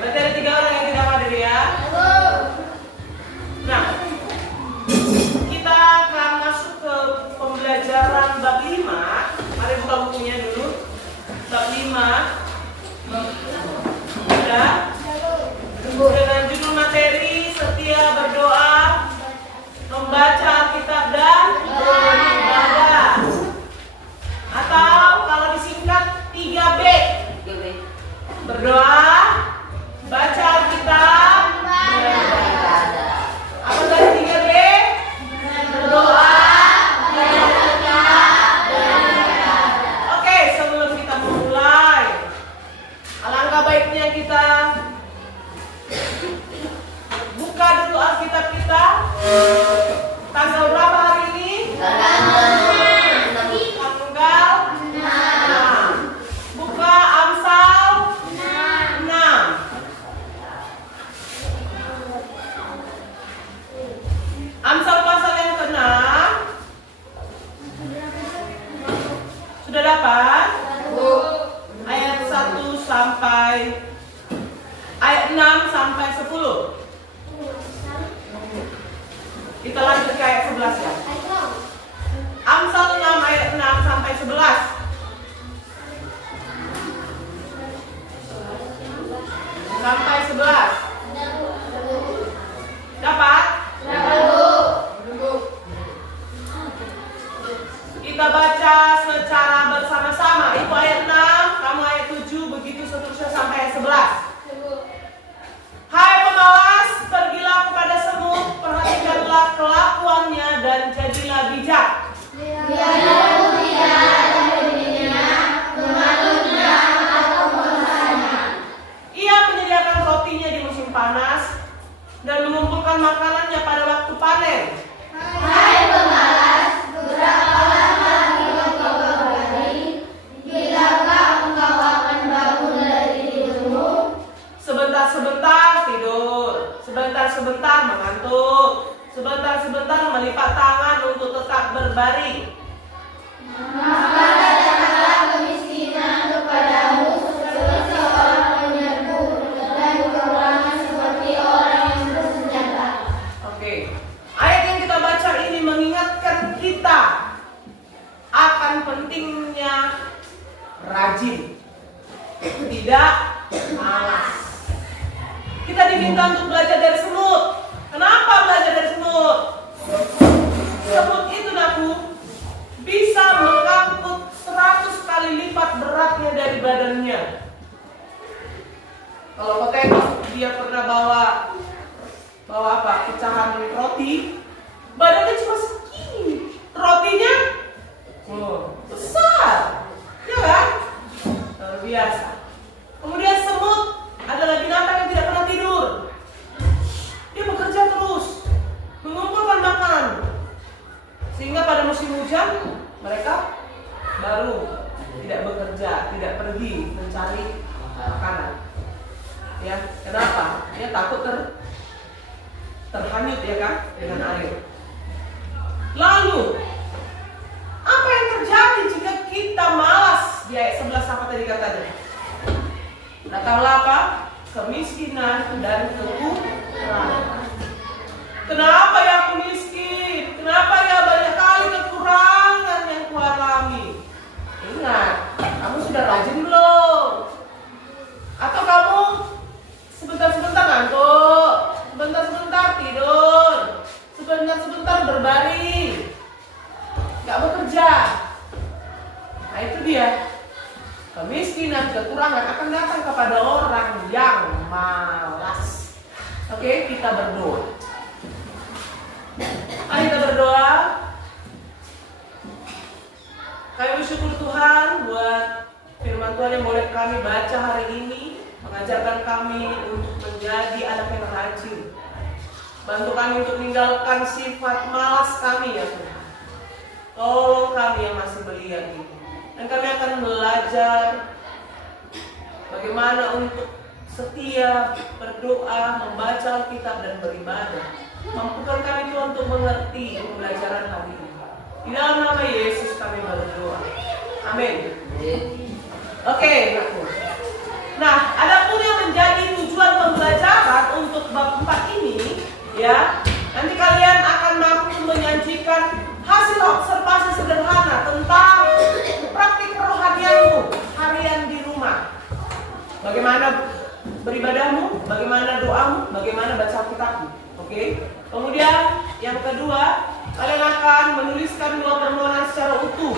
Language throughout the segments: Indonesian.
berarti ada 3 orang yang tidak hadir ya. Nah, kita akan masuk ke pembelajaran bab 5. Mari buka bukunya dulu. Bab 5. Sudah? Dengan judul materi setia berdoa, membaca Alkitab dan beribadah. Atau kalau disingkat 3B. Berdoa, baca Alkitab, beribadah. Apa tadi 3B? Berdoa, baca Alkitab, beribadah. Oke, sebelum kita memulai, alangkah baiknya kita buka dulu Alkitab kita. Tanggal berapa hari ini? Tanggal 6. Buka Amsal 6. Amsal pasal yang ke-6. Sudah dapat? Ayat 1 sampai ayat 6 sampai 10. Kita lanjut ke ayat 11 ya. Amsal 6 ayat 6 sampai 11. Sampai 11. Dapat? Kita baca secara bersama-sama. Itu ayat 6, kamu ayat 7, begitu seterusnya sampai ayat 11. Hai pemalas, pergilah kepada semut, perhatikanlah kelakuannya dan jadilah bijak. Ia menyediakan rotinya di musim panas dan mengumpulkan makanannya pada waktu panen. Hai pemalas, berapa lama engkau berbaring? Bilakah engkau akan bangun dari tidurmu? Sebentar-sebentar tidur, sebentar-sebentar mengantuk, sebentar-sebentar melipat tangan untuk tetap berbaring. Maka datanglah kemiskinan kepadamu seperti orang penyerbu dan kekurangan seperti orang yang bersenjata. Oke, ayat yang kita baca ini mengingatkan kita akan pentingnya rajin, tidak malas. Kita diminta untuk belajar dari semut. Kenapa belajar dari semut? Semut itu naku bisa mengangkut 100 kali lipat beratnya dari badannya. Kalau kau tengok dia pernah bawa apa? Pecahan roti, badannya cuma segini. Rotinya besar, ya kan? Luar biasa. Kemudian semut adalah binatang yang tidak pernah tidur. Dia bekerja terus, mengumpulkan makanan, sehingga pada musim hujan mereka baru tidak bekerja, tidak pergi mencari makanan. Ya, kenapa? Dia takut terhanyut ya kan dengan air. Lalu apa yang terjadi jika kita malas? Di ayat 11 apa tadi katanya? Datanglah apa? Kemiskinan dan kekurangan. Kenapa ya aku miskin? Kenapa ya banyak kali kekurangan yang kualami? Ingat, kamu sudah rajin belum? Atau kamu sebentar-sebentar ngantuk, sebentar-sebentar tidur, sebentar-sebentar berbaring, gak bekerja? Nah itu dia. Kemiskinan, kekurangan akan datang kepada orang yang malas. Oke, kita berdoa. Mari kita berdoa. Kami bersyukur Tuhan buat firman Tuhan yang boleh kami baca hari ini, mengajarkan kami untuk menjadi anak yang rajin. Bantu kami untuk meninggalkan sifat malas kami ya Tuhan. Tolong kami yang masih belia ini. Dan kami akan belajar bagaimana untuk setia berdoa, membaca Alkitab dan beribadah. Mampukan kami Tuhan untuk mengerti pembelajaran hari ini. Di dalam nama Yesus kami berdoa. Amin. Oke, nah, adapun yang menjadi tujuan beribadahmu, bagaimana doamu, bagaana baca Alkitabmu. Oke. Kemudian yang kedua, kalian akan menuliskan 2 permohonan secara utuh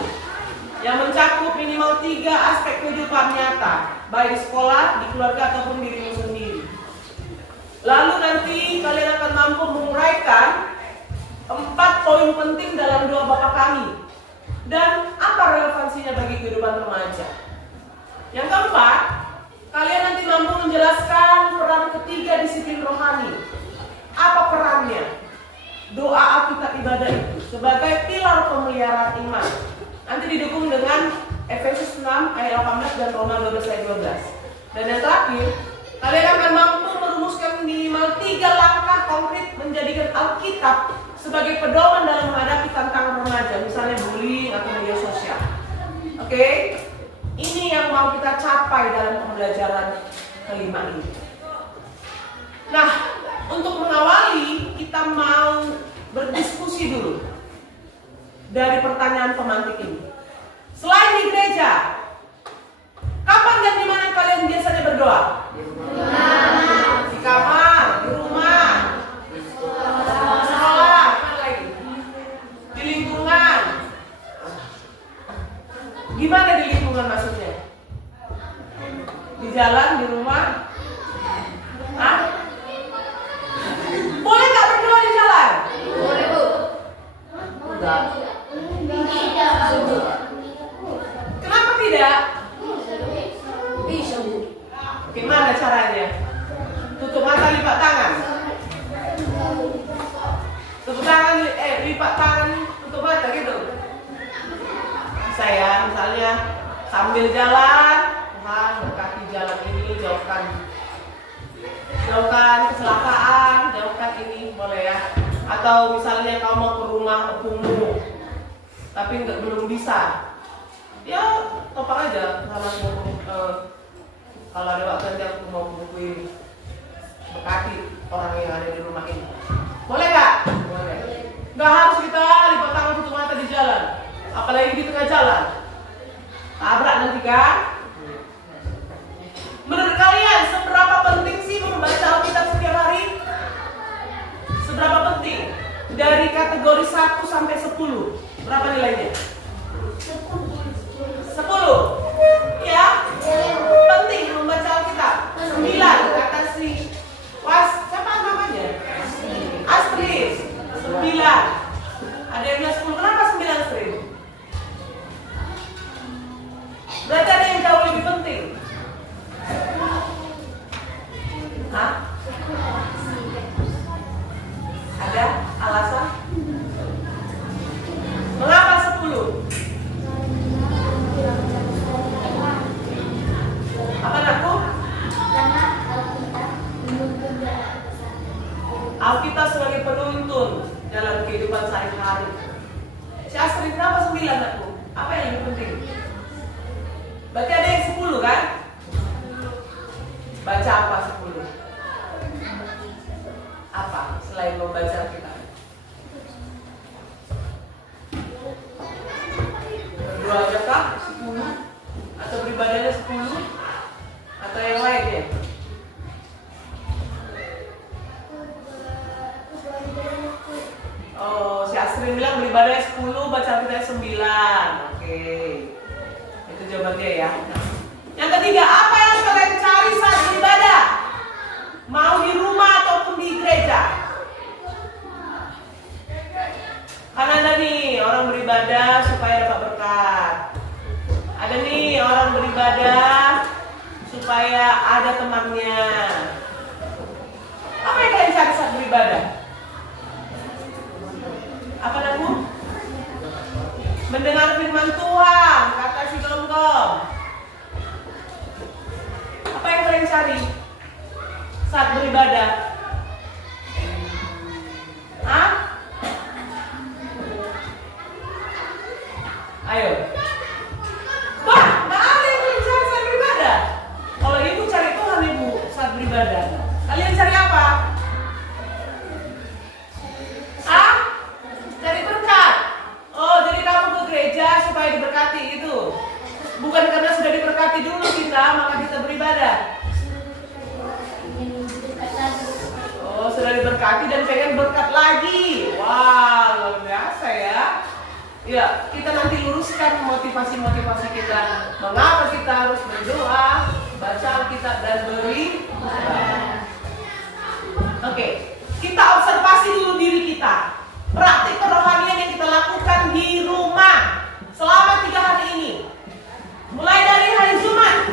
yang mencakup minimal 3 aspek kehidupan nyata, baik di sekolah, di keluarga ataupun dirimu sendiri. Lalu nanti kalian akan mampu menguraikan 4 poin penting dalam doa Bapa Kami dan apa relevansinya bagi kehidupan remaja. Yang keempat, kalian nanti mampu menjelaskan peran ketiga disiplin rohani. Apa perannya? Doa Alkitab ibadah itu sebagai pilar pemeliharaan iman. Nanti didukung dengan Efesus 6 ayat 18 dan Roma 12 ayat 12. Dan yang terakhir, kalian akan mampu merumuskan minimal 3 langkah konkret menjadikan Alkitab sebagai pedoman dalam menghadapi tantangan remaja, misalnya bullying atau media sosial. Oke? Ini yang mau kita capai dalam pembelajaran kelima ini. Nah, untuk mengawali, kita mau berdiskusi dulu dari pertanyaan pemantik ini. Selain di gereja, kapan dan di mana kalian biasanya berdoa? Di kamar, di rumah, di sekolah, apa lagi? Di lingkungan. Gimana di lingkungan maksudnya? Di jalan, di rumah? Hah? Boleh nggak berdoa di jalan? Boleh, Bu. Enggak. Tidak. Kenapa tidak? Bisa, Bu. Gimana caranya? Tutup mata, lipat tangan. Tutup tangan, lipat tangan, tutup mata gitu. Saya misalnya sambil jalan, Tuhan berkati jalan ini, jauhkan kecelakaan, jauhkan ini, boleh ya. Atau misalnya kamu mau ke rumah opungmu, tapi belum bisa, ya topang aja sama kalau ada waktu nanti aku mau bukuin berkati orang yang ada di rumah ini. Boleh nggak? Boleh. Nggak harus kita lipat tangan tutup mata di jalan, apalagi di tengah jalan. Tabrak nanti kan? Menurut kalian seberapa penting sih membaca Alkitab setiap hari? Seberapa penting? Dari kategori 1 sampai 10, berapa nilainya? 10. Ya? Penting membaca Alkitab. 9 kata si siapa namanya? Astrid. 9. Ada yang bilang 10. Kenapa 9, Astrid? Berarti ada yang jauh lebih penting. Hah? Ada alasan? Mengapa 10? Apa anakku? Alkitab sebagai penuntun dalam kehidupan sehari-hari. Si Astrid kenapa 9 anakku? Apa yang lebih penting? Berarti ada yang 10 kan? Baca apa 10? Apa selain membaca Alkitab? Berdoa aja kah? 10? Atau beribadahnya 10? Atau yang lain ya? Oh, si Astrid bilang beribadahnya 10, baca Alkitab 9. Oke. Itu jawabannya ya. Yang ketiga, apa yang kalian cari saat beribadah? Mau di rumah ataupun di gereja? Kan ada nih orang beribadah supaya dapat berkat. Ada nih orang beribadah supaya ada temannya. Apa yang kalian cari saat beribadah? Apa namanya? Mendengar firman Tuhan, kata si Gonggong. Apa yang kalian cari saat beribadah? Hah? Ayo. Wah, nggak ada yang kalian cari saat beribadah. Kalau ibu cari Tuhan, ibu saat beribadah. Kalian cari apa? Hah? Cari berkat. Oh, jadi kamu ke gereja supaya diberkati gitu. Bukan karena sudah diberkati dulu kita, maka kita beribadah. sudah diberkati dan pengen berkat lagi. Wah, luar biasa ya. Ya, kita nanti luruskan motivasi-motivasi kita. Mengapa kita harus berdoa, baca Alkitab dan beribadah. Oke, kita observasi dulu diri kita. Praktik kerohanian yang kita lakukan di rumah selama 3 hari ini. Mulai dari hari Jumat,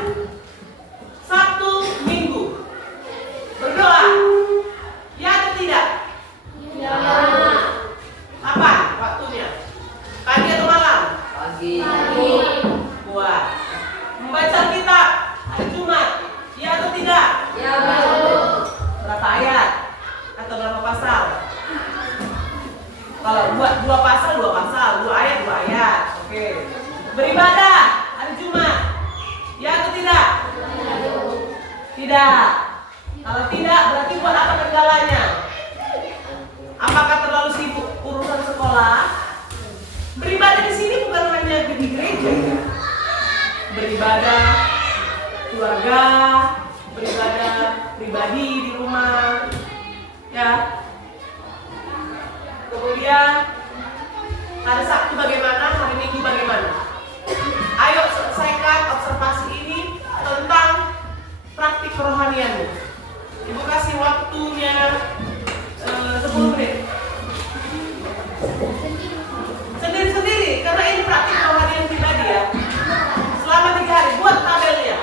Sabtu, Minggu. Berdoa. Ya atau tidak? Ya. Kapan waktunya? Pagi atau malam? Pagi. Buat. Membaca Alkitab hari Jumat. Ya atau tidak? Ya, betul. Berapa ayat? Atau berapa pasal? Kalau buat 2 pasal, 2 pasal. 2 ayat, 2 ayat. Oke. Beribadah hari Jumat. Ya atau tidak? Tidak. Kalau tidak, berarti buat apa kendalanya? Apakah terlalu sibuk urusan sekolah? Beribadah di sini bukan hanya di gereja ya. Beribadah keluarga, beribadah pribadi di rumah, ya. Kemudian hari Sabtu bagaimana? Hari Minggu bagaimana? Ayo selesaikan observasi ini tentang praktik kerohanianmu. Ibu kasih waktunya 10 menit. Sendiri-sendiri, karena ini praktik kerohanian pribadi ya. Selama 3 hari, buat tabelnya.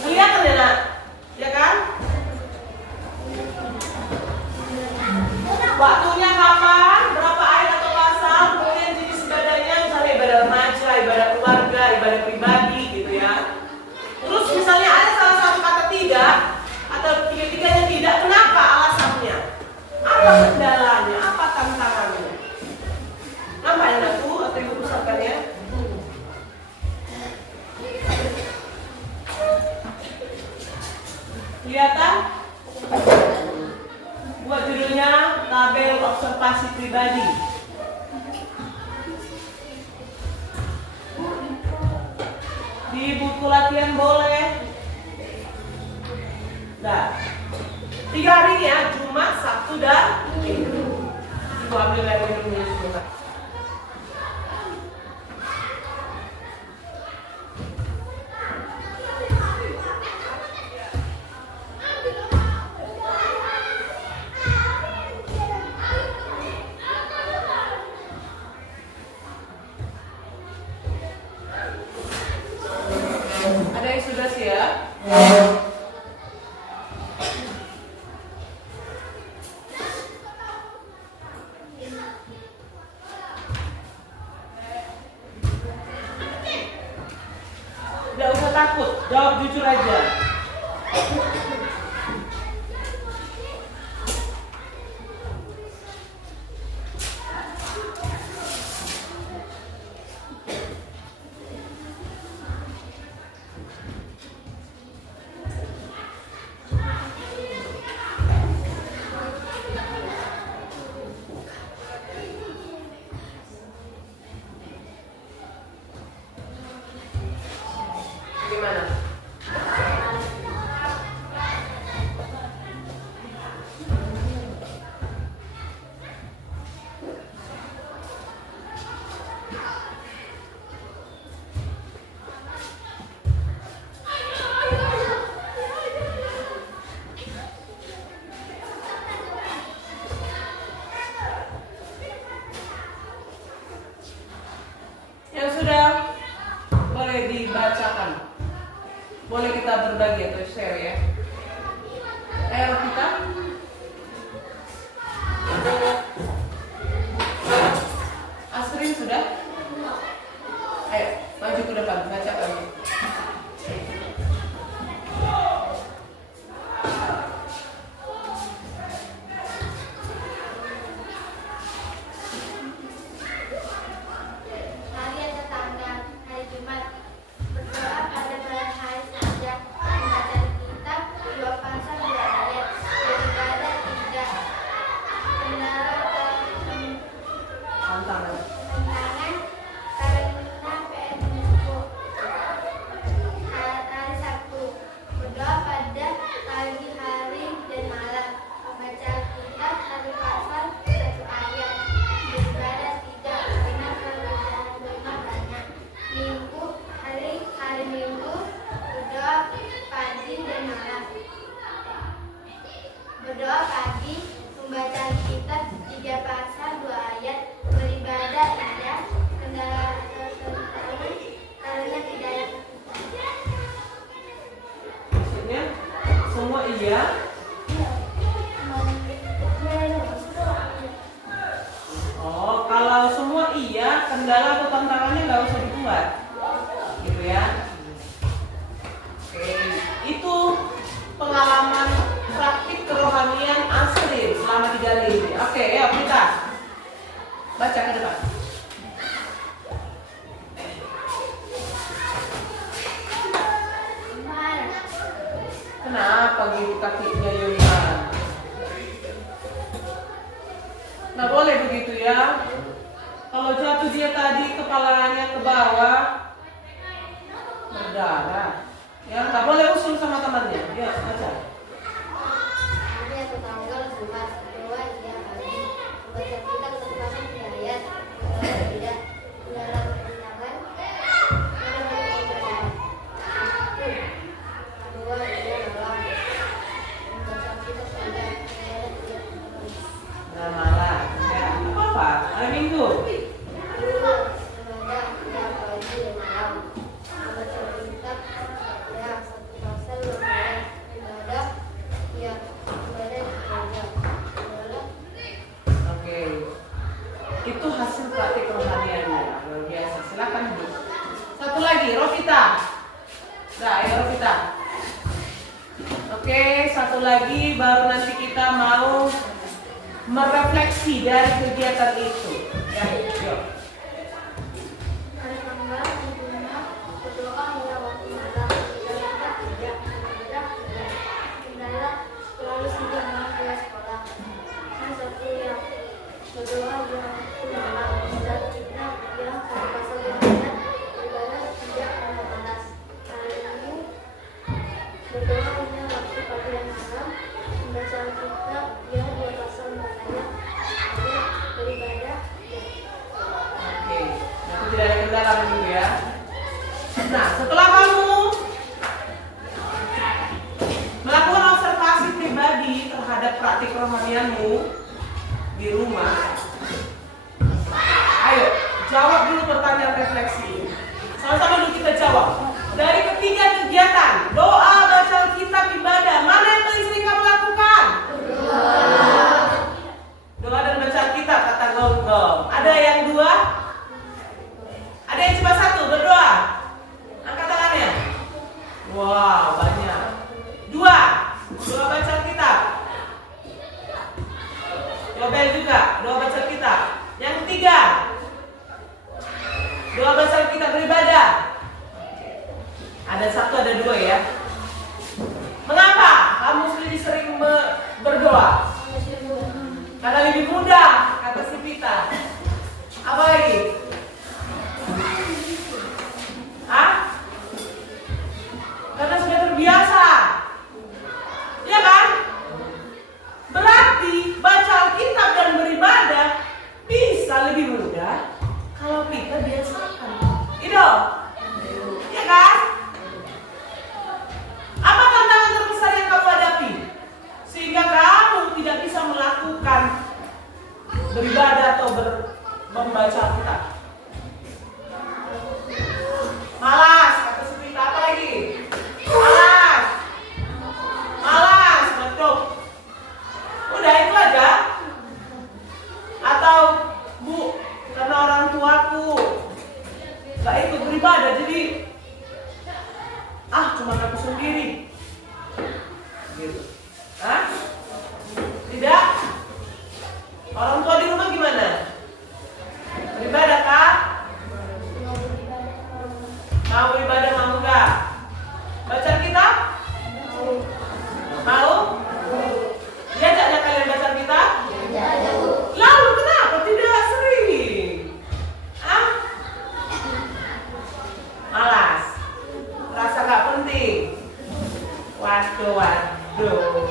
Kelihatan ya nak? Ya kan? Waktunya kapan? Berapa ayat atau pasal? Kemudian jenis ibadahnya, misalnya ibadah remaja, ibadah keluarga, ibadah pribadi gitu ya. Terus misalnya ada salah satu kata tidak atau tiga-tiganya tidak, kenapa alasannya? Apa kendalanya? Apa tantangannya? Nampak yang aku atau ibu pusatkan ya? Kelihatan? Buat judulnya tabel observasi pribadi. Di buku latihan boleh. Nah, 3 hari ini ya, Jumat, Sabtu dan Minggu. Ibu ambil air minumnya sebentar. Ada yang sudah siap? Tidak usah takut, jawab jujur aja. Gimana? Berdoa pagi, membaca kitab 3 pasal 2 ayat, beribadah indah, kendala tertarik karena tidak ada. Maksudnya semua iya. Oh, kalau semua iya, kendala atau tantangannya nggak usah dibuat, gitu ya. Oke, itu pengalaman praktik kerohanian asli selama 3 hari ini. Oke, ayo kita baca ke depan. Kenapa gitu kakinya Yohan? Nggak boleh begitu ya. Kalau jatuh dia tadi kepalanya ke bawah berdarah. Ya, nggak boleh usul sama temannya. Ya, baca. Hari atau tanggal Jumat, doa dia pagi, membaca kitab 1 pasal 3 ayat, tidak dalam tangan, doa dia malam, membaca kitab 3 ayat, Nah, malah. Ya, apa apa? Hari Minggu. Oke. Itu hasil praktik kerohaniannya. Luar biasa. Silakan duduk. Satu lagi, Rofita. Nah, ayo Rofita. Oke, satu lagi baru nanti kita mau merefleksi dari kegiatan itu. Ya, yuk. Hari tanggal ibunya berdoa hingga waktu malam, tidak kendala selalu sejak malam ke sekolah. Yang satu yang berdoa hingga waktu malam, dan kita yang 1 pasal 2 ayat, beribadah tidak karena malas. Hari ini berdoa hingga waktu pagi dan malam, membaca kitab yang 2 pasal 4 ayat, beribadah. Oke, nanti tidak ada kendala dulu ya. Nah, setelah kamu melakukan observasi pribadi terhadap praktik kerohanianmu di rumah, ayo jawab dulu pertanyaan refleksi. Sama-sama dulu kita jawab. Dari ketiga kegiatan, doa, baca kitab, ibadah, mana yang paling sering kamu lakukan? Doa dan baca kitab, kata Gonggong. Ada yang 2? Ada yang cuma 1, berdoa? Angkat tangannya. Wow, banyak. 2, doa baca kitab. Yobel juga, doa baca kitab. Yang 3, doa baca kitab beribadah. Ada 1, ada 2 ya. Mengapa kamu lebih sering berdoa? Karena lebih mudah, kata si Pita. Apa lagi? Hah? Karena sudah terbiasa. Iya kan? Berarti baca Alkitab dan beribadah bisa lebih mudah kalau kita biasakan. Itu. Iya kan? Apa tantangan terbesar yang kamu hadapi? Sehingga kamu tidak bisa melakukan beribadah atau membaca Alkitab. Malas, kata Sepita. Apa lagi? Malas. Malas, betul. Udah itu aja. Atau, Bu, karena orang tuaku gak ikut beribadah, jadi cuma aku sendiri. Gitu. Hah? Tidak? Orang tua di rumah gimana? Beribadah kah? Mau beribadah, mau enggak? Baca kitab? Mau? Diajaknya kalian baca kitab? Lalu kenapa tidak sering? Malas? Rasa gak penting? Waduh.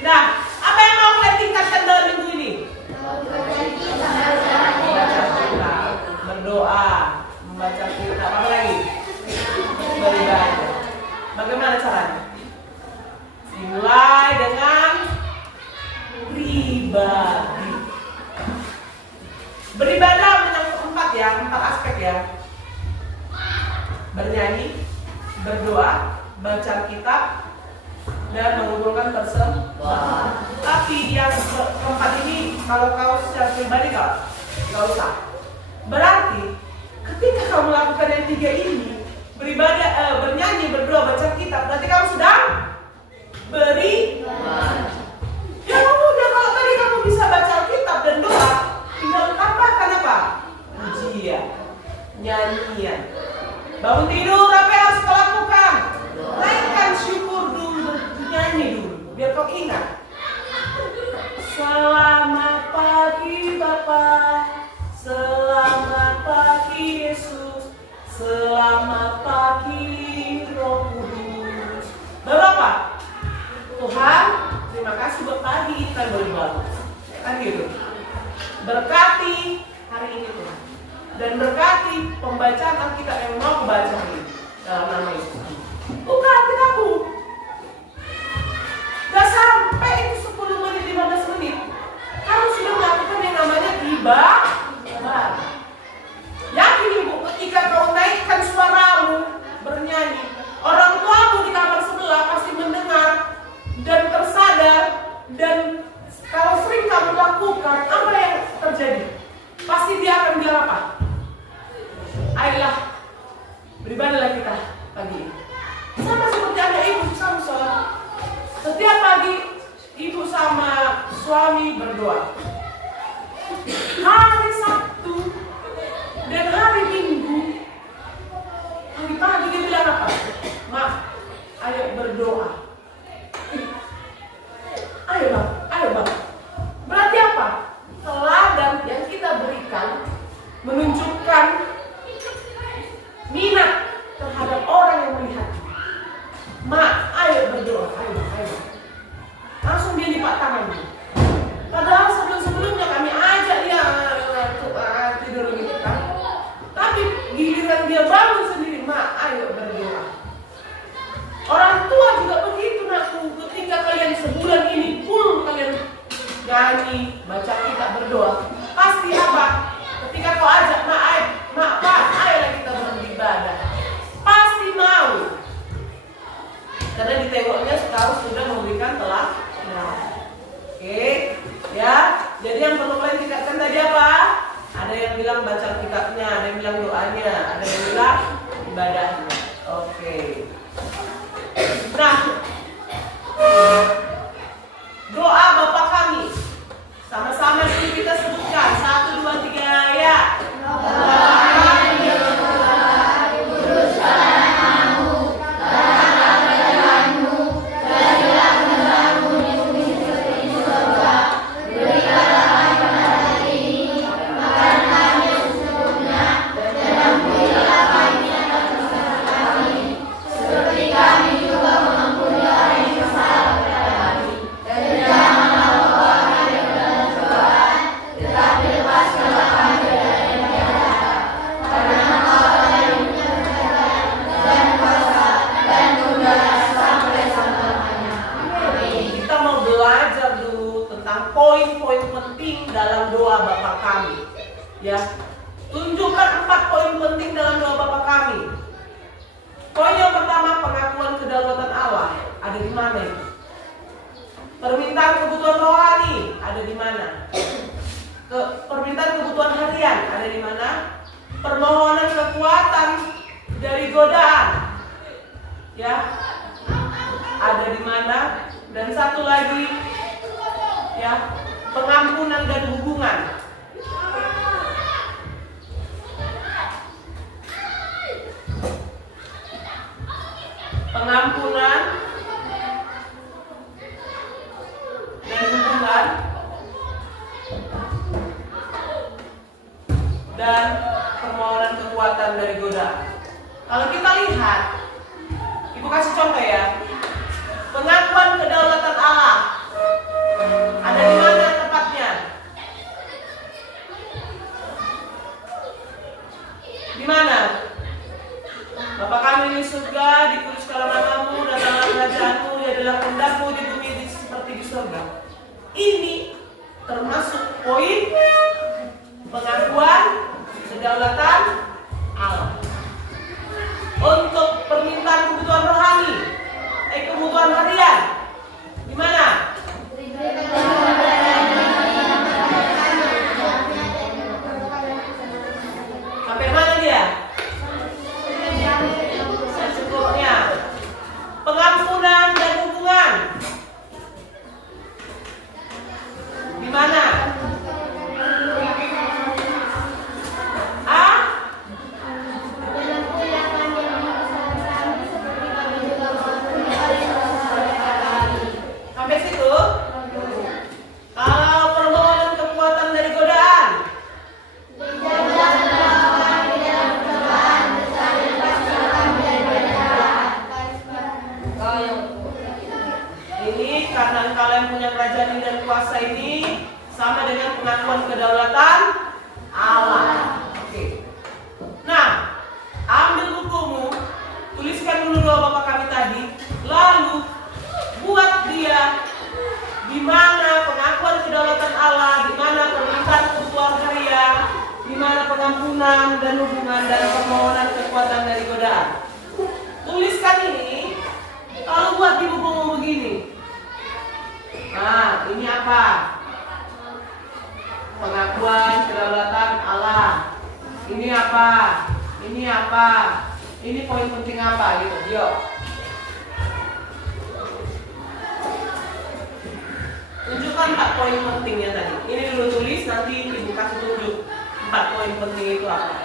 Nah, apa yang mau kalian tingkatkan dalam minggu ini? Baca kitab, berdoa, membaca kitab, apa lagi? Beribadah. Bagaimana caranya? bernyanyi, berdoa, baca kitab, dan mengumpulkan persembahan. Tapi yang keempat ini kalau kau secara pribadi kau nggak usah. Berarti ketika kau melakukan yang tiga ini, beribadah, bernyanyi, berdoa, baca kitab, berarti kamu sedang beribadah. Ya udah, kalau tadi kamu bisa baca kitab dan doa, tinggal tambahkan apa? Pujian, nyanyian. Bangun tidur, apa yang harus kau lakukan? Naikkan syukur dulu, nyanyi dulu, biar kau ingat. Selamat pagi Bapa, selamat pagi Yesus, selamat pagi Roh Kudus. Berapa? Tuhan, terima kasih buat pagi ini kan baru-baru. Kan gitu. Berkati hari ini Tuhan. Dan berkati pembacaan Alkitab yang mau baca ini dalam nama Yesus. Buka hati kamu. Gak sampai itu 10 menit, 15 menit. Kamu sudah melakukan yang namanya ibadah. Yakin ibu, ketika kau naikkan suaramu bernyanyi, orang tuamu di kamar sebelah pasti mendengar dan tersadar. Dan kalau sering kamu lakukan, apa yang terjadi? Pasti dia akan bilang apa? Ayolah, beribadahlah kita pagi ini. Sama seperti anak ibu Samson. Setiap pagi ibu sama suami berdoa. Hari Sabtu dan hari Minggu, hari pagi dia bilang apa? Mak, ayo berdoa. Ayo bang. Berarti apa? Teladan yang kita berikan menunjukkan minat terhadap orang yang melihat. Mak, ayo berdoa, ayo. Langsung dia lipat tangannya. Padahal sebelumnya kami ajak dia tidur gitu kan. Tapi giliran dia bangun sendiri, mak, ayo berdoa. Orang tua juga begitu nakku. Ketika kalian sebulan ini full kalian nyanyi, baca kitab, berdoa, pasti apa? Ketika kau ajak mak, pak, ayolah kita beribadah, pasti mau. Karena ditengoknya sekarang sudah memberikan teladan. Oke, ya. Jadi yang perlu kalian tingkatkan tadi apa? Ada yang bilang baca kitabnya, ada yang bilang doanya, ada yang bilang ibadahnya. Oke. Nah, doa Bapa kami sama-sama dulu kita sebutkan 1, 2, 3 ya. Poin-poin penting dalam doa Bapa kami, ya. Tunjukkan 4 poin penting dalam doa Bapa kami. Poin yang pertama, pengakuan kedaulatan Allah. Ada di mana itu? Permintaan kebutuhan rohani ada di mana? Permintaan kebutuhan harian ada di mana? Permohonan kekuatan dari godaan, ya, ada di mana? Dan satu lagi, ya, pengampunan dan hubungan. Pengampunan dan hubungan dan permohonan kekuatan dari godaan. Kalau kita lihat, Ibu kasih contoh ya. Pengakuan kedaulatan Allah ada di mana tempatnya? Di mana? Bapa kami di surga, dikuduskanlah namamu, datanglah kerajaanmu, jadilah kehendakmu di bumi seperti di surga. Ini termasuk poin pengakuan kedaulatan Allah. untuk permintaan kebutuhan rohani, kebutuhan harian. Gimana? Sampai mana dia? Secukupnya. Pengampunan dan hubungan. Gimana? Sampai situ? Kalau permohonan kekuatan dari godaan, ini karena kalian punya kerajaan ini dan kuasa ini sama dengan pengakuan kedaulatan Allah. Oke. Nah, ambil bukumu, tuliskan dulu doa Bapak kami tadi, lalu buat dia di mana pengakuan kedaulatan Allah, di mana permintaan kebutuhan harian, di mana pengampunan dan hubungan dan permohonan kekuatan dari godaan. Tuliskan ini, lalu buat di bukumu begini. Nah, ini apa? Pengakuan kedaulatan Allah. Ini apa? Ini apa? Ini poin penting apa gitu? Yuk. Tunjukkan 4 poin pentingnya tadi. Ini dulu tulis, nanti Ibu kasih tunjuk 4 poin penting itu apa.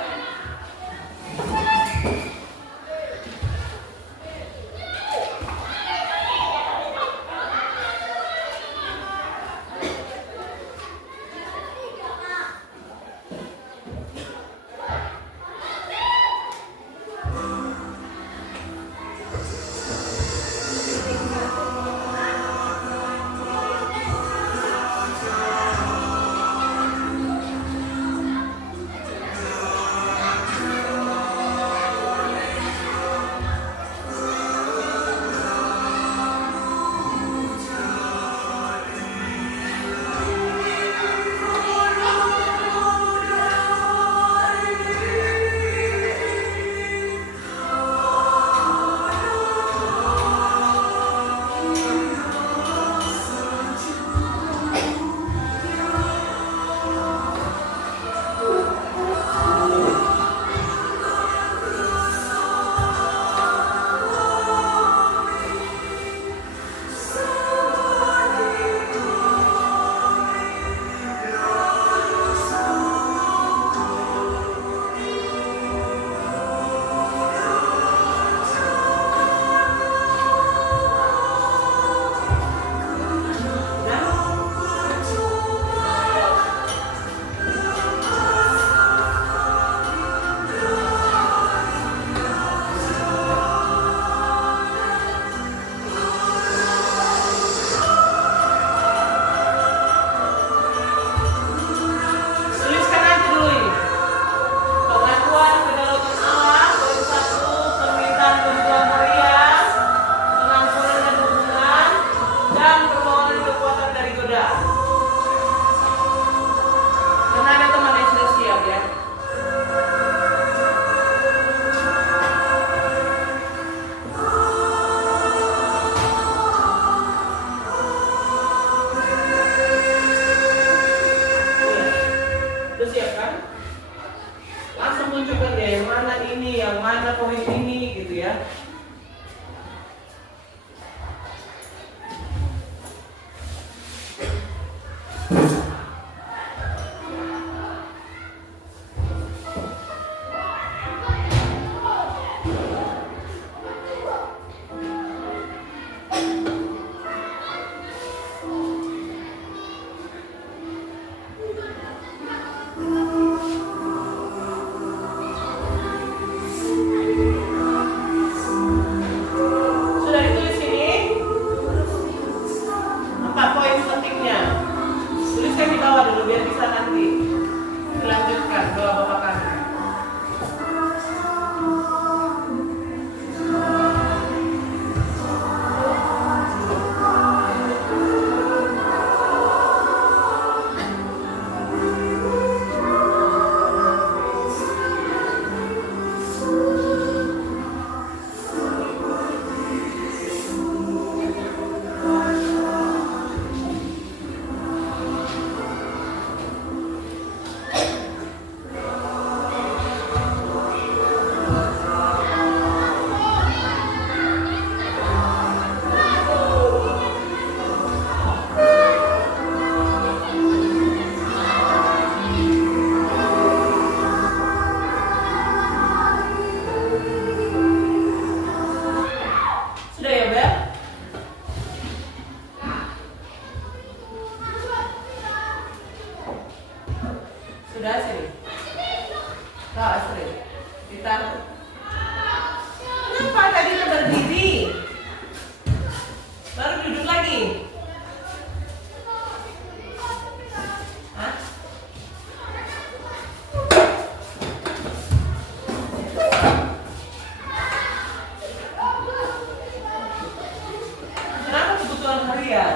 perhatian.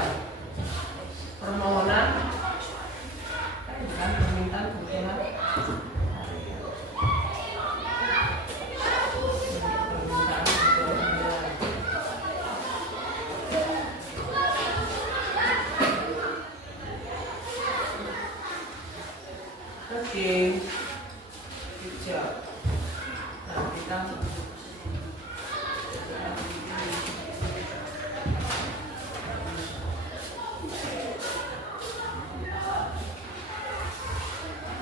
Permohonan, bukan permintaan kebetulan. Oke, good job. Nah, kita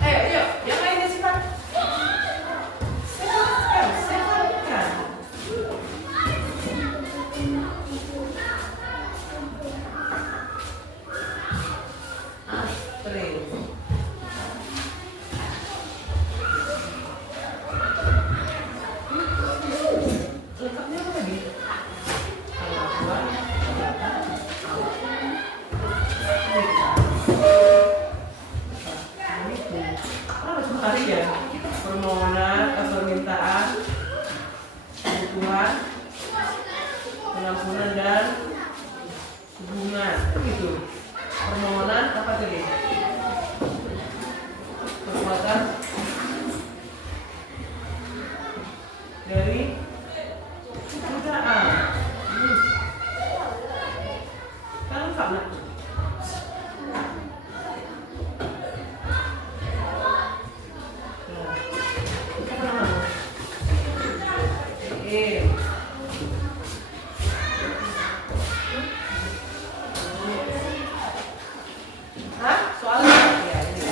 ayo, yang lainnya sifat. Sehatkan. Astrid. Lengkapnya apa tadi? Pengakuan, permohonan, permintaan, kebutuhan, pengampunan dan hubungan. Begitu. Permohonan apa tadi? Perbuatan dari godaan. Kan lengkap nak? Hah? Soalnya? Ya, ini.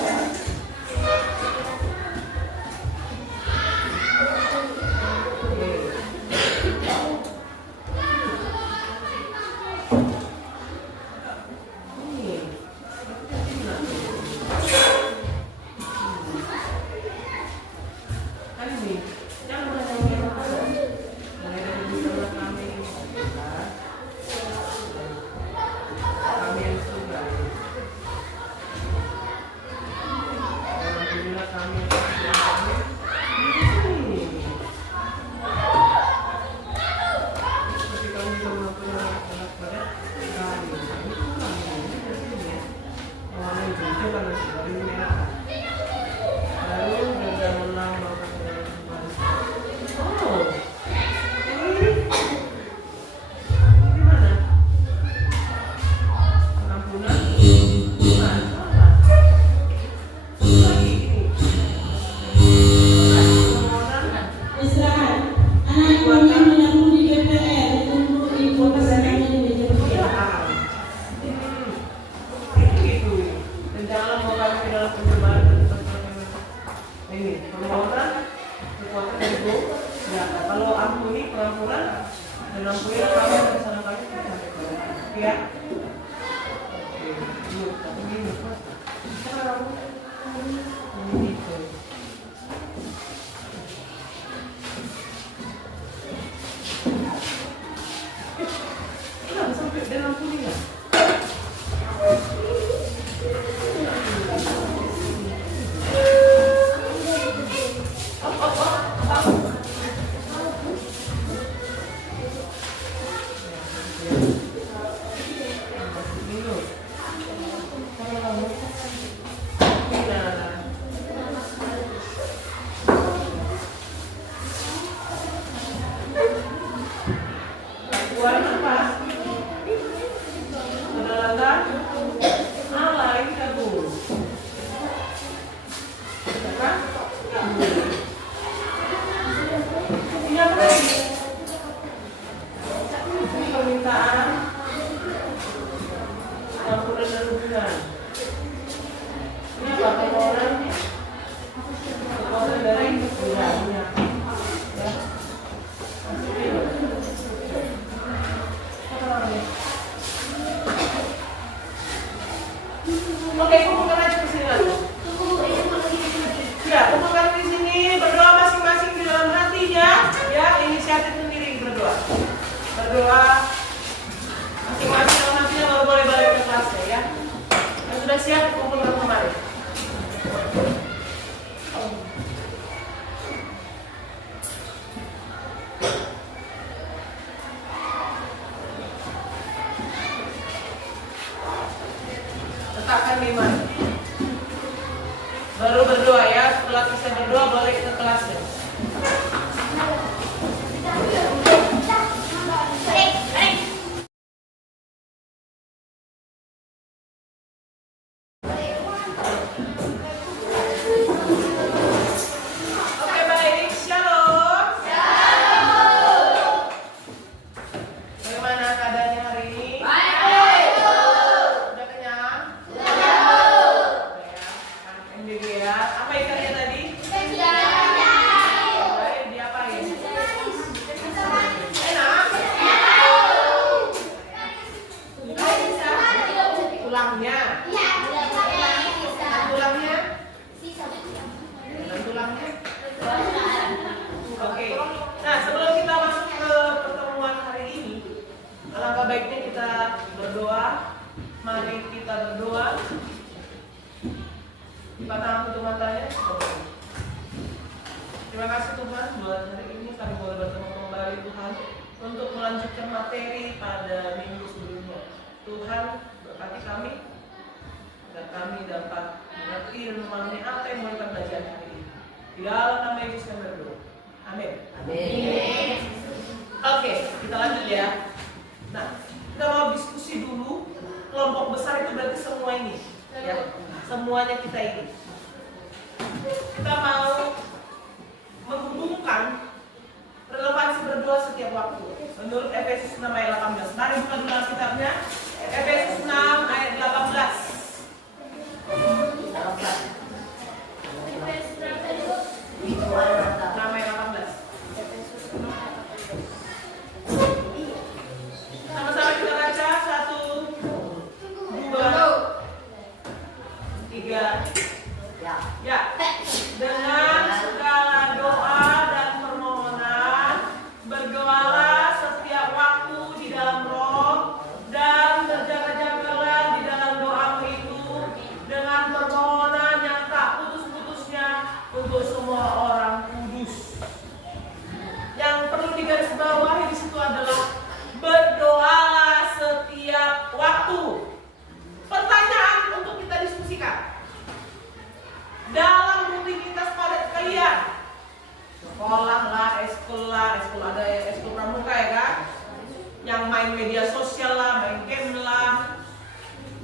Oke, kumpulkan aja ke sini lagi. Ya, kumpulkan di sini, berdoa masing-masing di dalam hatinya. Ya, inisiatif sendiri berdoa. Berdoa masing-masing dalam hatinya, baru boleh balik ke kelasnya ya. Yang sudah siap, kumpulkan kembali. letakkan di mana. Baru berdoa ya. Setelah selesai berdoa balik ke kelasnya. Oke baik, shalom. Bagaimana keadaannya hari ini? Udah kenyang? Makan juga ya. Apa ikannya tadi? Baik, diapain? Enak? Tulangnya? Tulangnya? Dan tulangnya? Oke. Nah, sebelum kita masuk ke pertemuan hari ini, alangkah baiknya kita berdoa. Mari kita berdoa. Dipatang tutup matanya. Terima kasih Tuhan buat hari ini kami boleh bertemu kembali Tuhan untuk melanjutkan materi pada minggu sebelumnya. Tuhan berkati kami agar kami dapat mengerti dan memahami apa yang mau kita belajar hari ini. Di dalam nama Yesus kami berdoa. Amin. Amin. Oke, kita lanjut ya. Nah, kita mau diskusi dulu. Kelompok besar itu berarti semua ini, ya. Semuanya kita ini. Kita mau menghubungkan relevansi berdoa setiap waktu. Menurut Efesus 6 ayat 18. Mari buka dulu Alkitabnya. Efesus 6 ayat 18. 6 ayat 18. Sama-sama kita baca 1, 2, 3. Ya. Dengan segala doa dan permohonan berdoalah setiap waktu di dalam Roh dan berjaga-jagalah di dalam doamu itu dengan permohonan yang tak putus-putusnya untuk semua orang kudus. Yang perlu digarisbawahi di situ adalah berdoalah setiap waktu. Pertanyaan untuk kita diskusikan. Dalam rutinitas padat kalian, sekolah lah, eskul ada ya, eskul pramuka ya kan? Yang main media sosial lah, main game lah.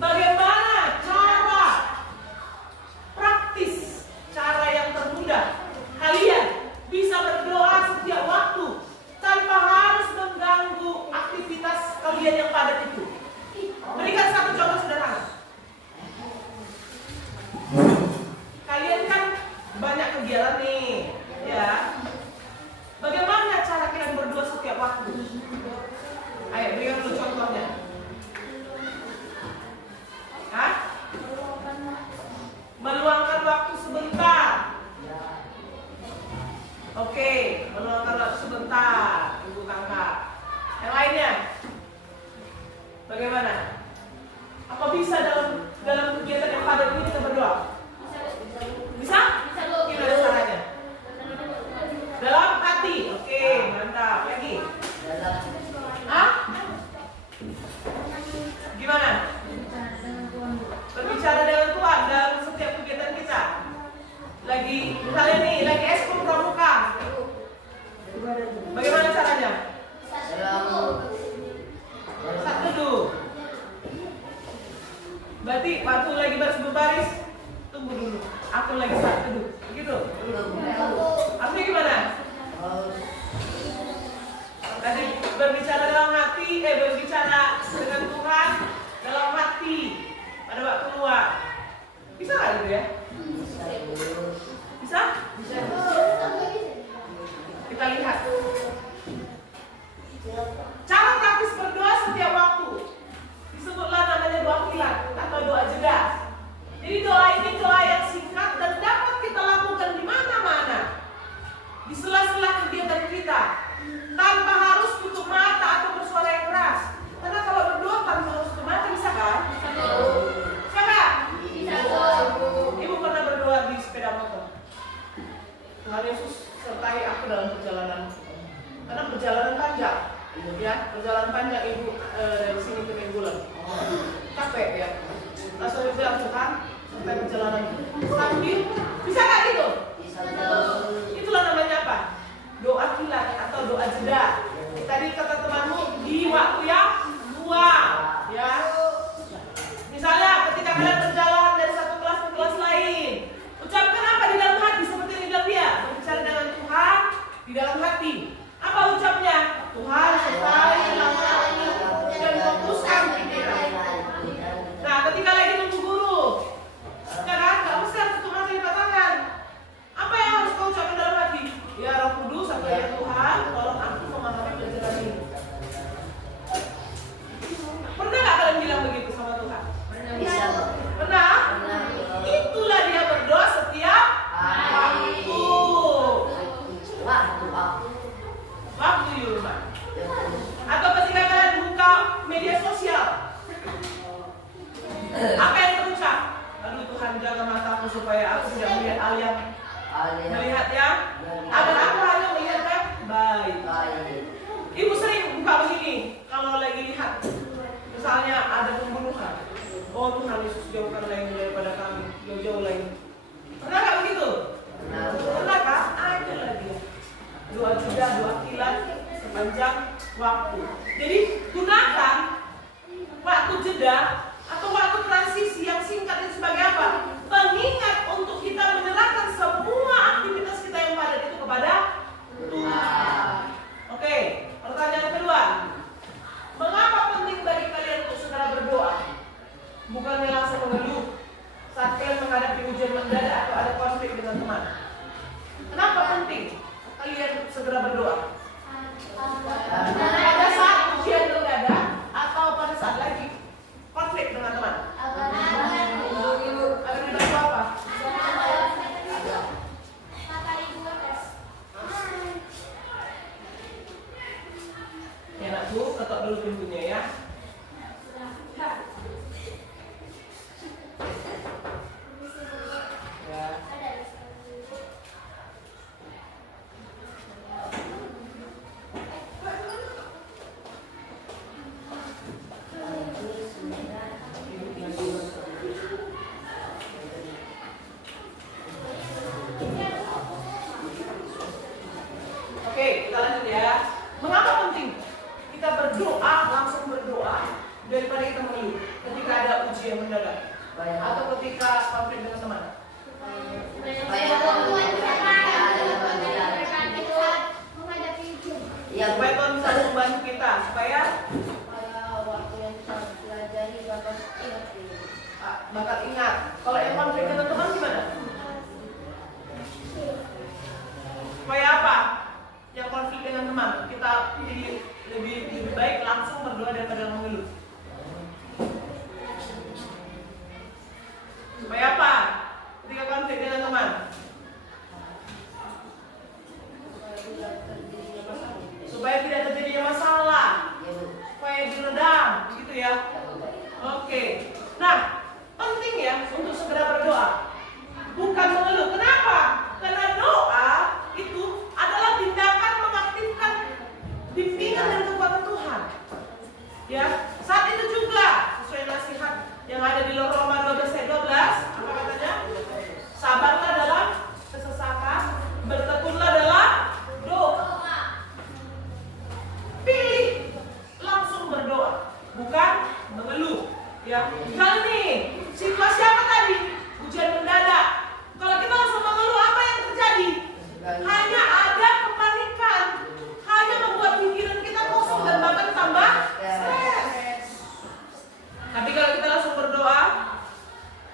Bagaimana cara praktis, cara yang termudah kalian bisa berdoa setiap waktu tanpa harus mengganggu aktivitas kalian yang padat itu? Berikan satu contoh sederhana. Kalian kan banyak kegiatan nih, ya. Bagaimana cara kalian berdoa setiap waktu? Ayo berikan dulu contohnya. Hah? Meluangkan waktu sebentar. Oke, meluangkan waktu sebentar, Ibu Kakak. Yang lainnya? Bagaimana? Apa bisa dalam kegiatan yang padat ini kita berdoa? Bisa? Gimana caranya? Dalam hati. Oke, mantap. Lagi? Hah? Gimana? Berbicara dengan Tuhan dalam setiap kegiatan kita. Lagi, misalnya nih, lagi eskul pramuka. Bagaimana caranya? Saat teduh. Berarti waktu lagi berbaris, tunggu dulu. Aku lagi saat teduh. Begitu? Artinya gimana? Tadi berbicara dalam hati, berbicara dengan Tuhan dalam hati pada waktu luar. Bisa nggak gitu ya? Bisa? Bisa. Kita lihat. Cara praktis berdoa setiap waktu disebutlah namanya doa kilat atau doa jeda. Jadi doa ini doa yang singkat dan dapat kita lakukan di mana-mana, di sela-sela kegiatan kita, tanpa harus tutup mata atau bersuara yang keras. Karena kalau berdoa sampai perjalanan sambil bisa nggak gitu? Bisa. Itulah namanya apa? Doa kilat atau doa jeda. Tadi kata temanmu di waktu yang luang, ya. Misalnya ketika kalian berjalan dari satu kelas ke kelas lain, ucapkan apa di dalam hati seperti yang dibilang dia, berbicara dengan Tuhan di dalam hati. Apa ucapnya? Tuhan sertai langkahku dan fokuskan pikiran. Nah, ketika lagi nunggu guru, ya kan, nggak mesti harus tutup mata lipat tangan. Apa yang harus kau ucapkan dalam hati? Ya Roh Kudus atau ya Tuhan, tolong aku memahami pelajaran ini. Pernah nggak kalian bilang begitu sama Tuhan? Bisa. Pernah? Itulah dia berdoa setiap waktu. Waktu Yulma. Atau ketika kalian buka media sosial, apa yang terucap? Aduh Tuhan, jaga mataku supaya aku tidak melihat hal yang melihat yang agar aku hanya melihat yang baik. Ibu sering buka begini kalau lagi lihat, misalnya ada pembunuhan. Oh Tuhan Yesus, jauhkan lain daripada kami, jauh-jauh lain. Pernah nggak begitu? Pernah kah? Ada lagi. Doa jeda, doa kilat sepanjang waktu. Jadi gunakan waktu jeda atau waktu transisi yang singkat ini sebagai apa? Pengingat untuk kita menyerahkan semua aktivitas kita yang padat itu kepada Tuhan. Oke, pertanyaan kedua. Mengapa penting bagi kalian untuk segera berdoa? Bukannya langsung mengeluh saat kalian menghadapi ujian mendadak atau ada konflik dengan teman. Kenapa penting kalian segera berdoa? Pada saat ujian mendadak atau pada saat lagi konflik dengan teman? Agar dibantu apa? Ya anakku, ketok dulu pintunya ya. Oke, kita lanjut ya. Mengapa penting kita berdoa, langsung berdoa daripada kita mengeluh ketika ada ujian mendadak atau ketika konflik dengan teman? Supaya Tuhan bisa membantu kita supaya waktu yang kita pelajari bakal ingat. Kalau yang konflik dengan teman gimana? Supaya apa? Yang konflik dengan teman, kita lebih baik langsung berdoa daripada mengeluh. Supaya apa? Ketika konflik dengan teman, supaya tidak terjadinya masalah, supaya diredam, gitu ya. Oke. Nah, penting ya untuk segera berdoa, bukan mengeluh. Kenapa? Karena doa itu adalah tindakan mengaktifkan bimbingan dan kekuatan Tuhan. Ya, saat itu juga sesuai nasihat yang ada di Roma 12 ayat 12, apa katanya? Sabarlah dalam kesesakan, bertekunlah dalam doa. Pilih langsung berdoa, bukan mengeluh. Ya, misalnya nih, situasi apa tadi? Ujian mendadak. Kalau kita langsung mengeluh, apa yang terjadi? Hanya ada kepanikan, hanya membuat pikiran kita kosong dan bahkan tambah stres. Tapi kalau kita langsung berdoa,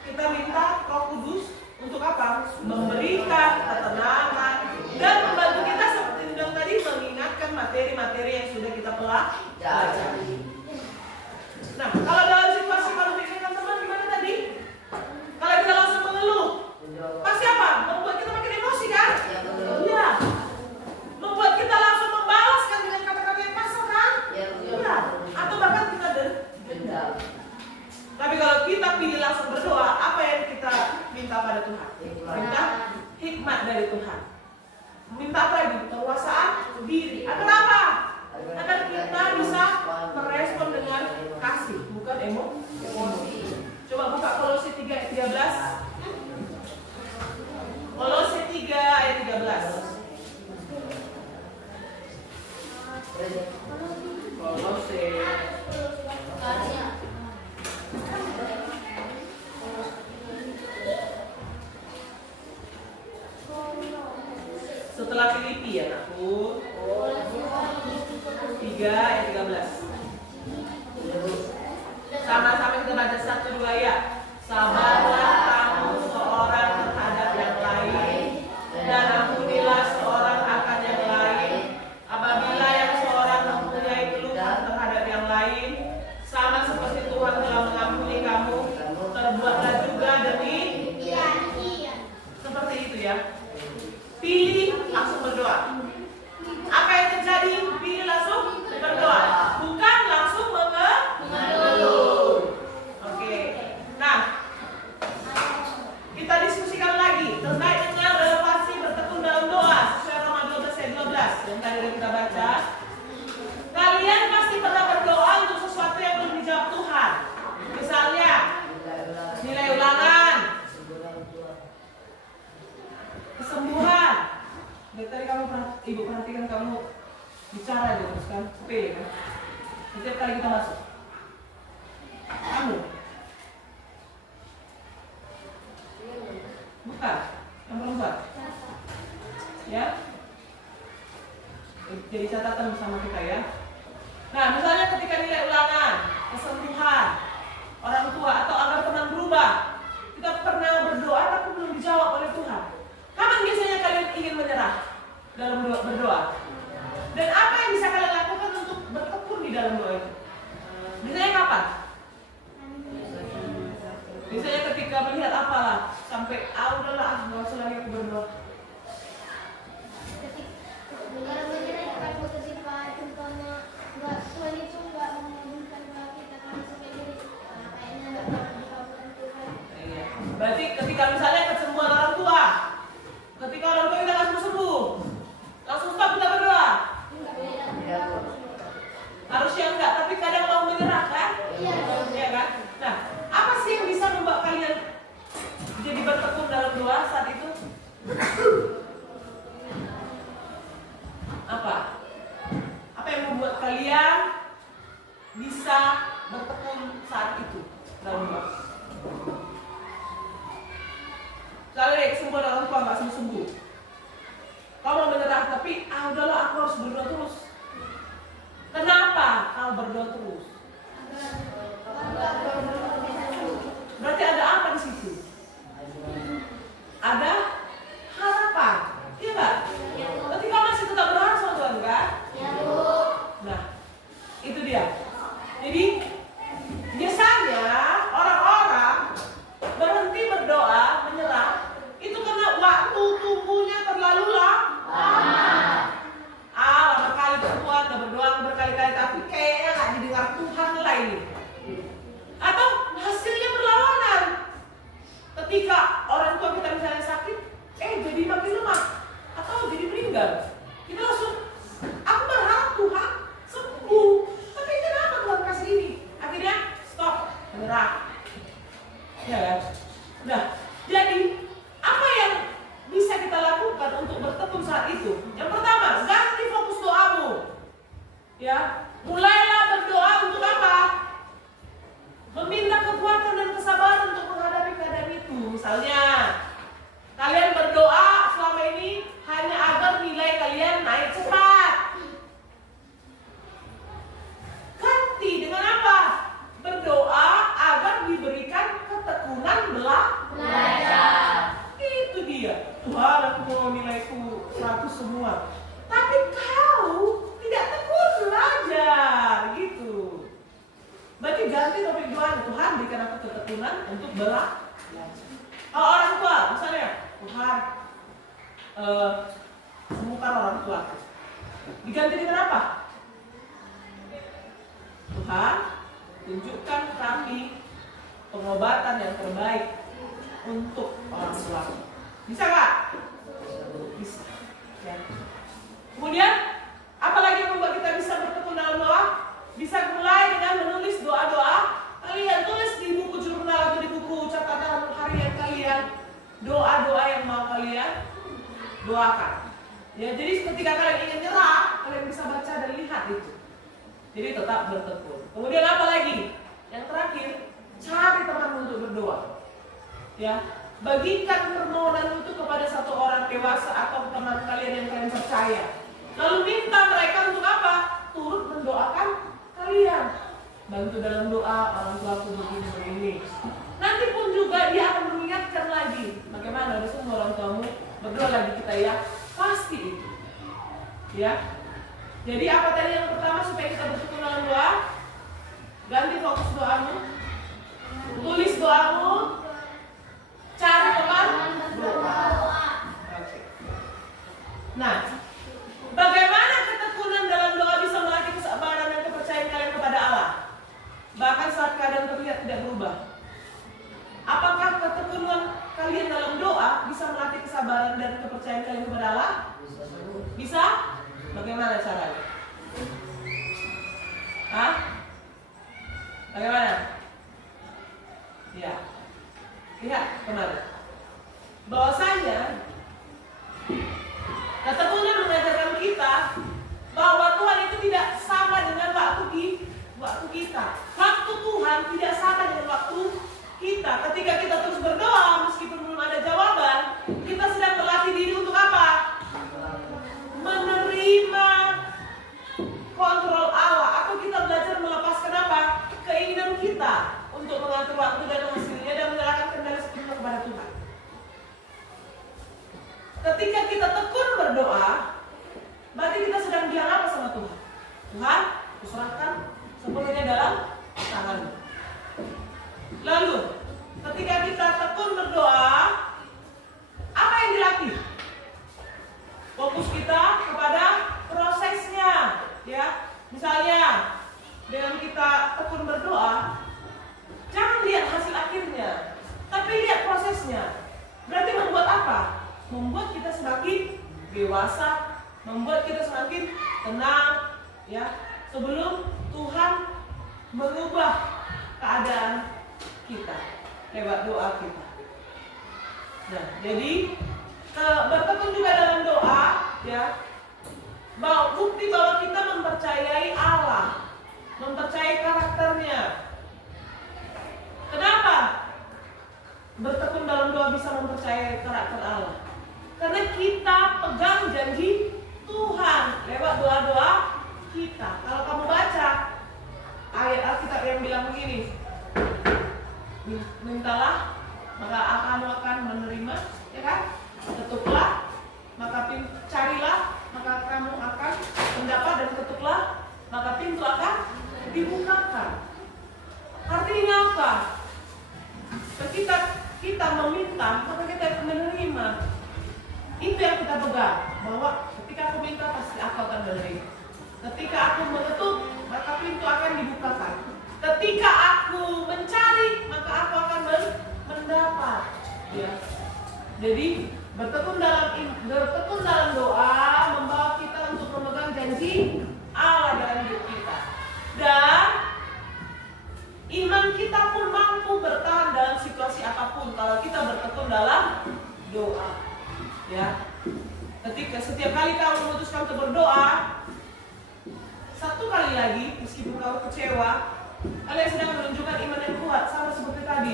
kita minta Roh Kudus untuk apa? Memberikan ketenangan dan membantu kita seperti yang tadi mengingatkan materi-materi yang sudah kita pelajari. Nah, kalau dalam situasi konflik dengan teman gimana tadi? Kalau kita langsung mengeluh, pasti apa? Membuat kita makin emosi kan? Iya. Membuat kita langsung membalaskan dengan kata-kata yang kasar kan? Iya. Atau bahkan kita dendam. Tapi kalau kita pilih langsung berdoa, apa yang kita minta pada Tuhan? Minta hikmat dari Tuhan. Minta apa lagi? Kekuasaan diri. Agar apa? Agar kita bisa merespon dengan kasih, bukan emosi. Coba Coba buka Kolose 3 ayat 13. Kolose 3 ayat 13. Kolose. Setelah Filipi ya, anakku. 3 ayat 13. Sama-sama kita baca 1-2 ya. Sabarlah kamu seorang terhadap yang lain, dan ampunilah seorang akan yang lain. Apabila yang seorang mempunyai keluhan terhadap yang lain, sama seperti Tuhan telah mengampuni kamu, terbuatlah juga demi seperti itu ya. Pilih langsung berdoa. Apa yang terjadi? Pilih langsung berdoa, bukan langsung mengeluh. Oke. Nah, kita diskusikan lagi terkait dengan relevasi bertekun dalam doa sesuai Roma 12 ayat 12 yang tadi kita baca. Kalian pasti pernah berdoa untuk sesuatu yang belum dijawab Tuhan. Misalnya nilai ulangan, kesembuhan. Dari tadi ibu perhatikan kamu bicara aja terus kan, sepele kan. Setiap kali kita masuk, kamu bukan yang perempuan, ya. Jadi catatan bersama kita ya. Nah, misalnya ketika nilai ulangan, kesembuhan, orang tua atau agar teman berubah, kita pernah berdoa tapi belum dijawab oleh Tuhan. Kapan biasanya kalian ingin menyerah dalam berdoa? Dan apa yang bisa kalian lakukan untuk bertekun di dalam doa itu? Biasanya kapan? Biasanya ketika melihat apalah, sampai udahlah, nggak usah lagi aku berdoa. Kalau menyerah kan ketika contohnya Tuhan itu nggak mengabulkan doa kita karena sampai diri kayaknya nggak dikabulkan Tuhan. Berarti ketika misalnya kesembuhan orang tua, ketika orang tua kita langsung sembuh, langsung stop kita berdoa. Harusnya enggak, tapi kadang mau menyerah kan? Iya kan? Nah, apa sih yang bisa membuat kalian jadi bertekun dalam doa saat itu? Apa? Apa yang membuat kalian bisa bertekun saat itu dalam doa? Misalnya kesembuhan orang tua nggak sembuh, kau mau menyerah tapi udahlah aku harus berdoa terus. Kenapa kau berdoa terus? Berarti ada apa di situ? Ada harapan, iya nggak? Berarti kau masih tetap berharap sama Tuhan kan? Nah, itu dia. Jadi biasanya orang-orang berhenti berdoa, menyerah, itu karena waktu tunggunya terlalu lama. Lama kali Tuhan udah berdoa berkali-kali tapi kayaknya nggak didengar Tuhan lah ini. Atau hasilnya berlawanan. Ketika orang tua kita misalnya sakit, jadi makin lemah atau jadi meninggal, kita langsung, aku berharap Tuhan sembuh, tapi kenapa Tuhan kasih ini? Akhirnya stop, menyerah. Ya kan? Nah, jadi apa yang bisa kita lakukan untuk bertekun saat itu? Yang pertama, ganti fokus doamu. Ya, mulailah berdoa untuk apa? Meminta kekuatan dan kesabaran untuk menghadapi keadaan itu. Misalnya, kalian berdoa selama ini hanya agar nilai kalian naik cepat. Ganti dengan apa? Berdoa agar diberikan ketekunan belajar. Itu dia. Tuhan, aku mau nilaiku 100 semua. Tapi kau tidak tekun belajar, gitu. Berarti ganti topik doanya. Tuhan, berikan aku ketekunan untuk belajar. Kalau orang tua, misalnya, Tuhan, sembuhkan orang tua. Diganti dengan apa? Tuhan, tunjukkan kami pengobatan yang terbaik untuk orang tua. Bisa nggak? Bisa. Ya. Kemudian, apalagi yang membuat kita bisa bertekun dalam doa? Bisa mulai dengan menulis doa-doa. Kalian tulis di buku jurnal atau di buku doakan. Ya, jadi ketika kalian ingin nyerah, kalian bisa baca dan lihat itu. Jadi tetap bertekun. Kemudian apa lagi? Yang terakhir, cari teman untuk berdoa. Ya, bagikan permohonan itu kepada satu orang dewasa atau teman kalian yang kalian percaya. Lalu minta mereka untuk apa? Turut mendoakan kalian. Bantu dalam doa, orang tuaku begini. Nanti pun juga dia akan mengingatkan lagi. Bagaimana udah semua orang tuamu berdoa lagi kita ya. Pasti itu. Ya. Jadi apa tadi yang pertama supaya kita bertekun dalam doa? Ganti fokus doamu. Tulis doamu. Cari teman doa. Oke. Nah, bagaimana ketekunan dalam doa bisa melatih kesabaran dan kepercayaan kalian kepada Allah? Bahkan saat keadaan terlihat tidak berubah. Apakah ketekunan kalian dalam doa bisa melatih kesabaran dan kepercayaan kalian kepada Allah? Bisa? Bagaimana caranya? Hah? Bagaimana? Ya. Lihat kemarin. Bahwasanya ketekunan mengajarkan kita bahwa Tuhan itu tidak sama dengan waktu kita. Waktu Tuhan tidak sama dengan waktu kita. Ketika kita terus berdoa, meskipun belum ada jawaban, kita sedang berlatih diri untuk apa? Menerima kontrol Allah, atau kita belajar melepaskan apa? Keinginan kita untuk mengatur waktu dan hasilnya dan menyerahkan kendali sepenuhnya kepada Tuhan. Ketika kita tekun berdoa, berarti kita sedang bilang apa sama Tuhan? Tuhan, kuserahkan sepenuhnya dalam tangan-Mu. Lalu, ketika kita tekun berdoa, apa yang dilatih? Fokus kita kepada prosesnya, ya. Misalnya, dengan kita tekun berdoa, jangan lihat hasil akhirnya, tapi lihat prosesnya. Berarti membuat apa? Membuat kita semakin dewasa, membuat kita semakin tenang, ya. Sebelum Tuhan mengubah keadaan kita lewat doa kita. Nah, jadi bertekun juga dalam doa, ya. Bukti bahwa kita mempercayai Allah, mempercayai karakternya. Kenapa bertekun dalam doa bisa mempercayai karakter Allah? Karena kita pegang janji Tuhan lewat doa-doa kita. Kalau kamu baca ayat Alkitab yang bilang begini, mintalah maka kamu akan menerima, ya kan? Ketuklah maka carilah maka kamu akan mendapat, dan ketuklah maka pintu akan dibukakan. Artinya apa? Ketika kita meminta, maka kita akan menerima. Itu yang kita pegang, bahwa ketika aku minta pasti aku akan menerima. Ketika aku mengetuk, maka pintu akan dibukakan. Ketika aku mencari, maka aku akan mendapat. Ya. Jadi bertekun dalam doa membawa kita untuk memegang janji Allah dalam hidup kita. Dan iman kita pun mampu bertahan dalam situasi apapun kalau kita bertekun dalam doa. Ya. Ketika setiap kali kamu memutuskan untuk berdoa, satu kali lagi meskipun kamu kecewa, kalian sedang menunjukkan iman yang kuat, sama seperti tadi.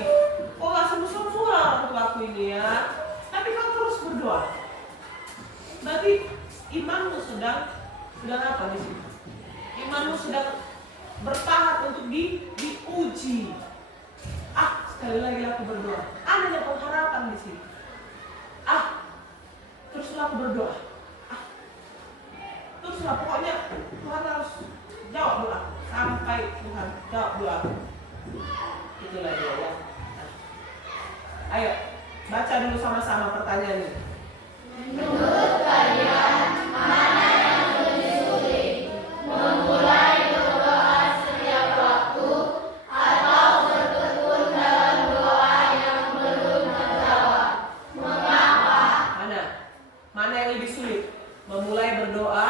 Oh, gak sembuh-sembuh orang tuaku ini ya, tapi kau terus berdoa. Berarti imanmu sedang apa di sini? Imanmu sedang bertahap untuk diuji. Sekali lagi aku berdoa. Adanya pengharapan di sini. Teruslah aku berdoa. Teruslah, pokoknya Tuhan harus jawab doa sampai Tuhan jawab doa. Itulah dia ya. Ayo baca dulu sama-sama pertanyaannya. Menurut kalian, mana yang lebih sulit? Memulai berdoa setiap waktu atau bertekun dalam doa yang belum terjawab? Mengapa? Mana yang lebih sulit? Memulai berdoa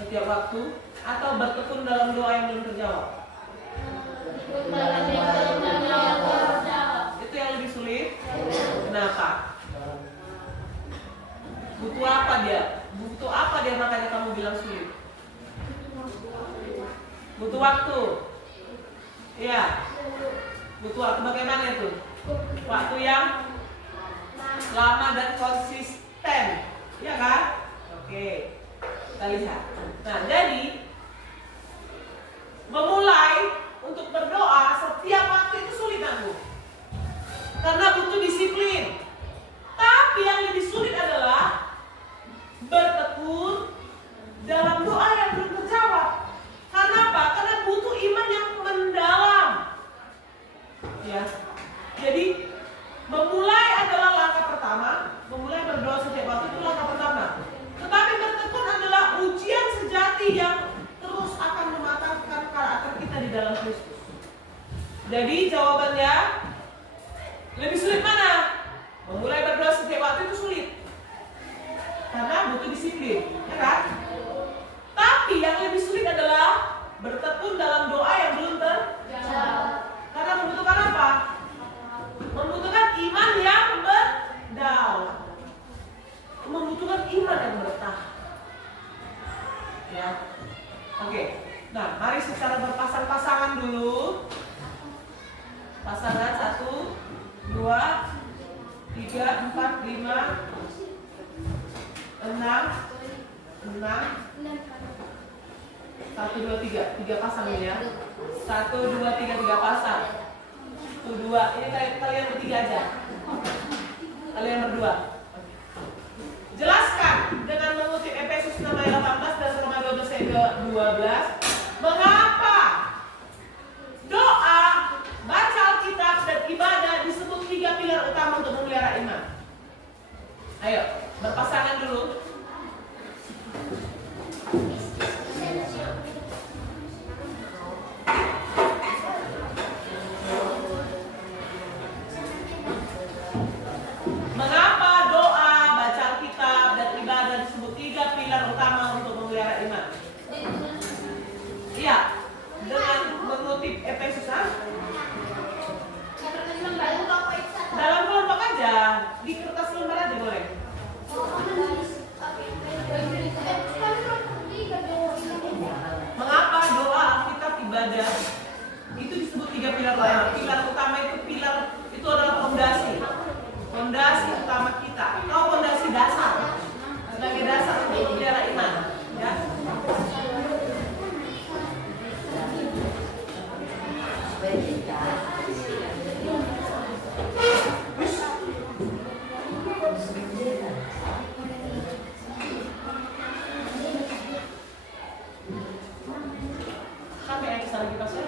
setiap waktu atau bertekun dalam doa yang belum terjawab? Itu yang lebih sulit. Kenapa? Butuh waktu bagaimana itu? Waktu yang lama dan konsisten, ya kan? Oke, kita lihat. Nah, jadi memulai untuk berdoa setiap waktu itu sulit aku, karena butuh disiplin. Tapi yang lebih sulit adalah bertekun dalam doa yang belum terjawab. Karena apa? Karena butuh iman yang mendalam. Ya, jadi memulai adalah langkah pertama. Memulai berdoa setiap waktu itu langkah pertama. Tetapi bertekun adalah ujian sejati yang terus akan mematangkan karakter kita di dalam Kristus. Jadi jawabannya, lebih sulit mana? Memulai berdoa setiap waktu itu sulit, karena butuh disiplin, ya kan? Tapi yang lebih sulit adalah bertekun dalam doa yang belum terjawab. Karena membutuhkan apa? Membutuhkan iman yang mendalam, membutuhkan iman yang bertahan. Ya, oke. Nah, mari secara berpasang-pasangan dulu. Pasangan 1, 2, 3, 4, 5, 6, 1, 2, 3, 3 pasang ya. 1, 2, 3, 3 pasang. 1, 2, ini kalian bertiga aja. Kalian berdua. Jelaskan dengan mengutip Efesus 6 ayat 18 dan Roma 12 ayat 12. Mengapa doa, baca Alkitab dan ibadah disebut 3 pilar utama untuk memelihara iman? Ayo, berpasangan dulu. Mengapa doa, baca Alkitab dan ibadah disebut 3 pilar utama untuk memelihara iman? Iya, dengan mengutip Efesus 6. Dalam kelompok aja, di kertas lembar aja boleh. Mengapa doa, Alkitab, ibadah itu disebut 3 pilar utama? Pilar utama itu adalah fondasi. Fondasi utama kita, atau fondasi dasar, sebagai dasar untuk memelihara iman. Ya. Sampai yang kesana kita ya.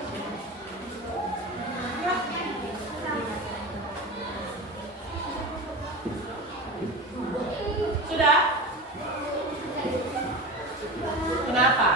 Sudah? Kenapa?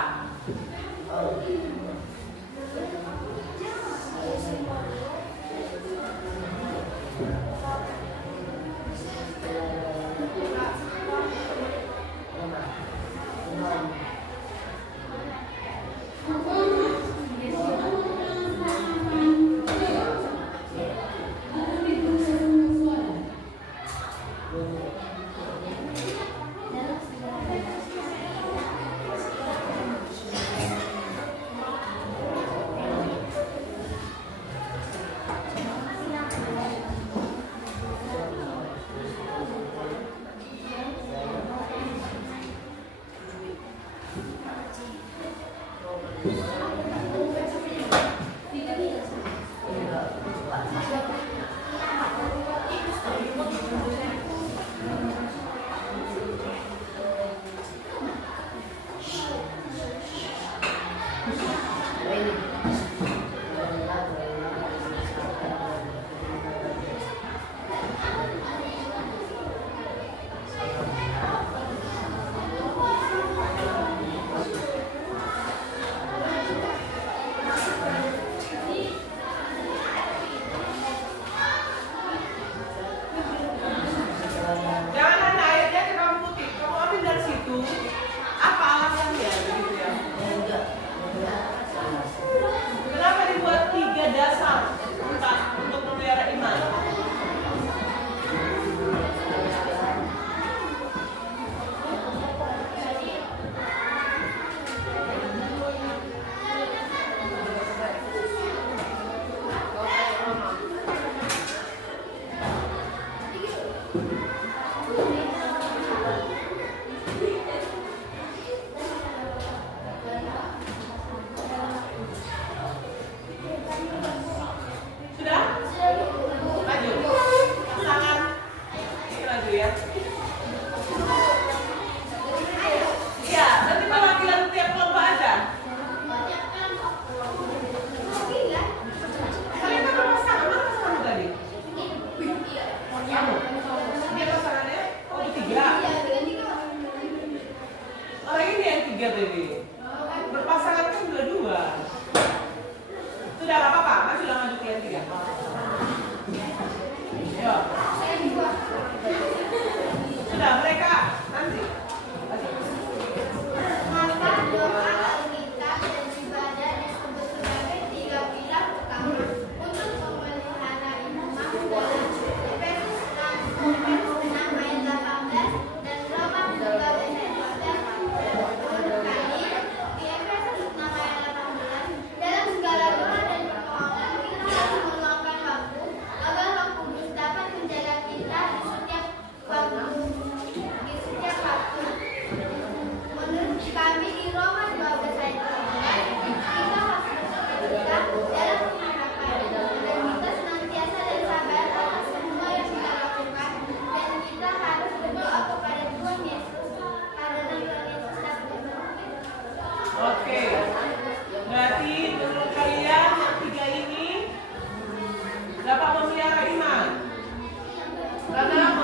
Kadang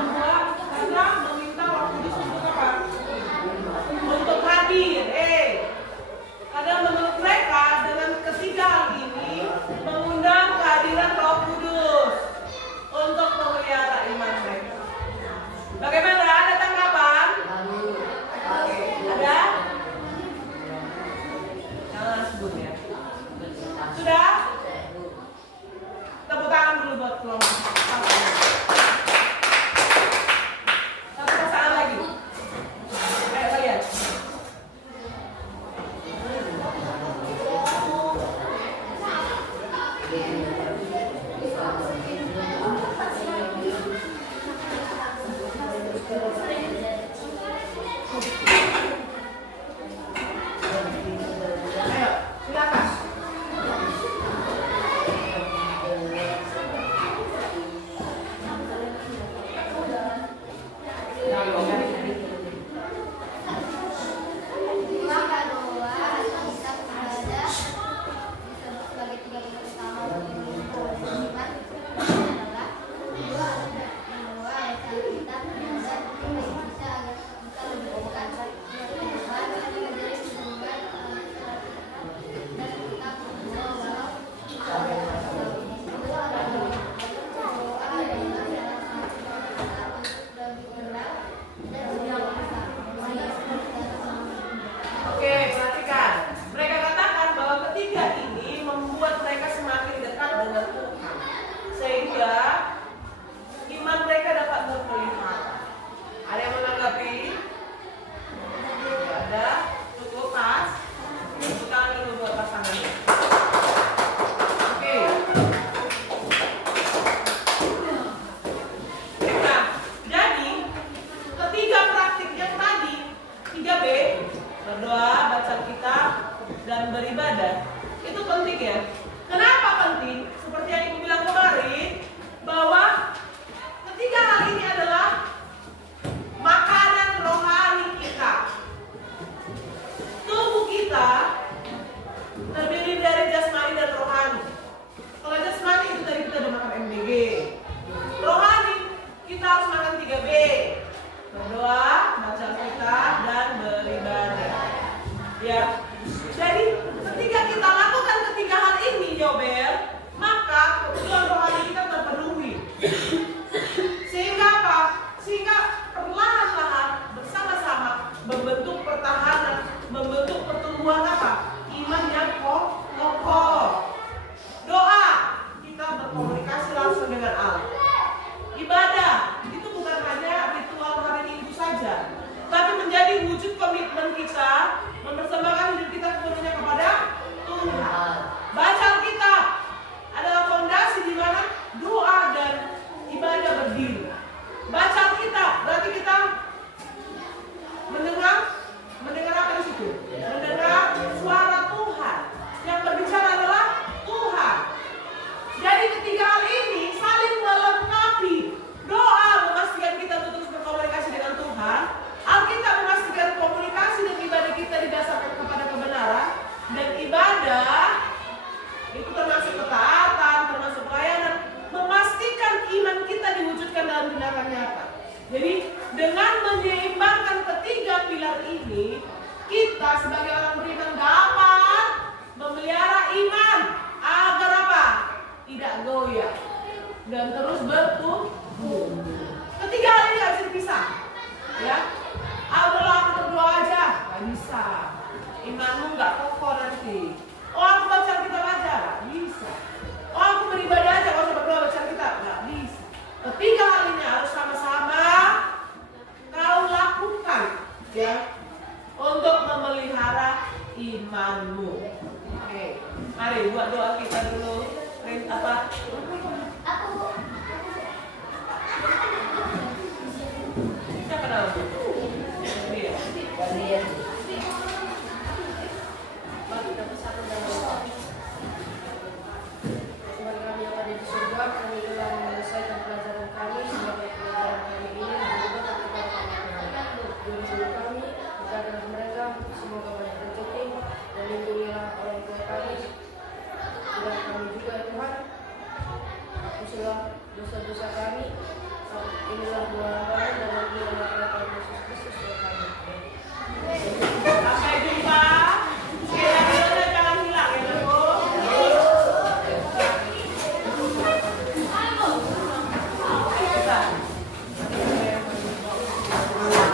meminta Roh Kudus untuk apa? Untuk hadir. Kadang menurut mereka dengan ketiga hal ini mengundang kehadiran Roh Kudus untuk memelihara iman mereka. Bagaimana? Ada tanggapan? Oke, ada? Jangan sebut ya. Sudah? Tepuk tangan dulu buat kelompok. Satu pasangan lagi. Ayo kalian. Ayo, silakan. Maka doa atau kitab ibadah disebut sebagai tiga bentuk utama iman adalah doa baca kitab ibadah supaya bisa agar kita lebih dekat dengan Tuhan, menjadi hubungan dan kita berdoa Oke, perhatikan. Mereka katakan bahwa ketiga ini membuat mereka semakin dekat dengan Tuhan, sehingga iman mereka dapat berpelihara. Ada yang menanggapi? Tidak ada. Cukup pas. Kita dulu buat pasangannya. Oke. Nah, jadi ketiga praktik yang tadi 3B, berdoa, baca kitab, dan beribadah, itu penting ya. Kenapa penting? Seperti yang Ibu bilang kemarin, bahwa ketiga hal ini adalah makanan rohani kita. Tubuh kita terdiri dari jasmani dan rohani. Kalau jasmani itu tadi kita udah makan MBG. Rohani kita harus makan 3B. Berdoa, baca kitab, dan beribadah. Ya. Jadi ketika kita lakukan ketiga hal ini, Yobel, maka kebutuhan rohani kita terpenuhi. Sehingga apa? Sehingga perlahan-lahan bersama-sama membentuk pertahanan, membentuk pertumbuhan apa? Iman yang kokoh. Doa, kita berkomunikasi langsung dengan Allah. Ibadah, itu bukan hanya ritual hari Minggu saja, tapi menjadi wujud komitmen kita mempersembahkan hidup kita sepenuhnya kepada Tuhan. Baca Alkitab adalah fondasi di mana doa dan ibadah berdiri. Baca Alkitab berarti kita mendengar apa di situ? Mendengar suara Tuhan. Yang berbicara adalah Tuhan. Jadi ketiga hal ini saling melengkapi. Doa memastikan kita terus berkomunikasi dengan Tuhan. Alkitab memastikan komunikasi dan ibadah kita didasarkan kepada kebenaran. Dan ibadah itu termasuk ketaatan, termasuk pelayanan, memastikan iman kita diwujudkan dalam tindakan nyata. Jadi dengan menyeimbangkan ketiga pilar ini, kita sebagai orang beriman dapat memelihara iman agar apa? Tidak goyah dan terus bertumbuh. Ketiga hal ini nggak bisa dipisah, ya. Udahlah aku berdoa aja, nggak bisa. Imanmu nggak kokoh nanti. Oh aku baca kitab aja, nggak bisa. Oh aku beribadah aja, kalau berdoa baca kitab, nggak bisa. Ketiga hal ini harus sama-sama kau lakukan, ya, untuk memelihara imanmu. Oke, mari buat doa kita dulu. Apa? Siapa nama? Dia. Tuhan kami yang ada di surga, kami telah menyelesaikan pelajaran kami sebagai pelajaran kami ini berubah kepada kami Tuhan. Guru kami, berkatalah mereka, semoga banyak rezeki dan lindungilah orang tua kami dan kami juga ya Tuhan. Hapuslah dosa-dosa kami. Ini inilah doa kami dalam nama Tuhan Yesus Kristus Tuhan kami.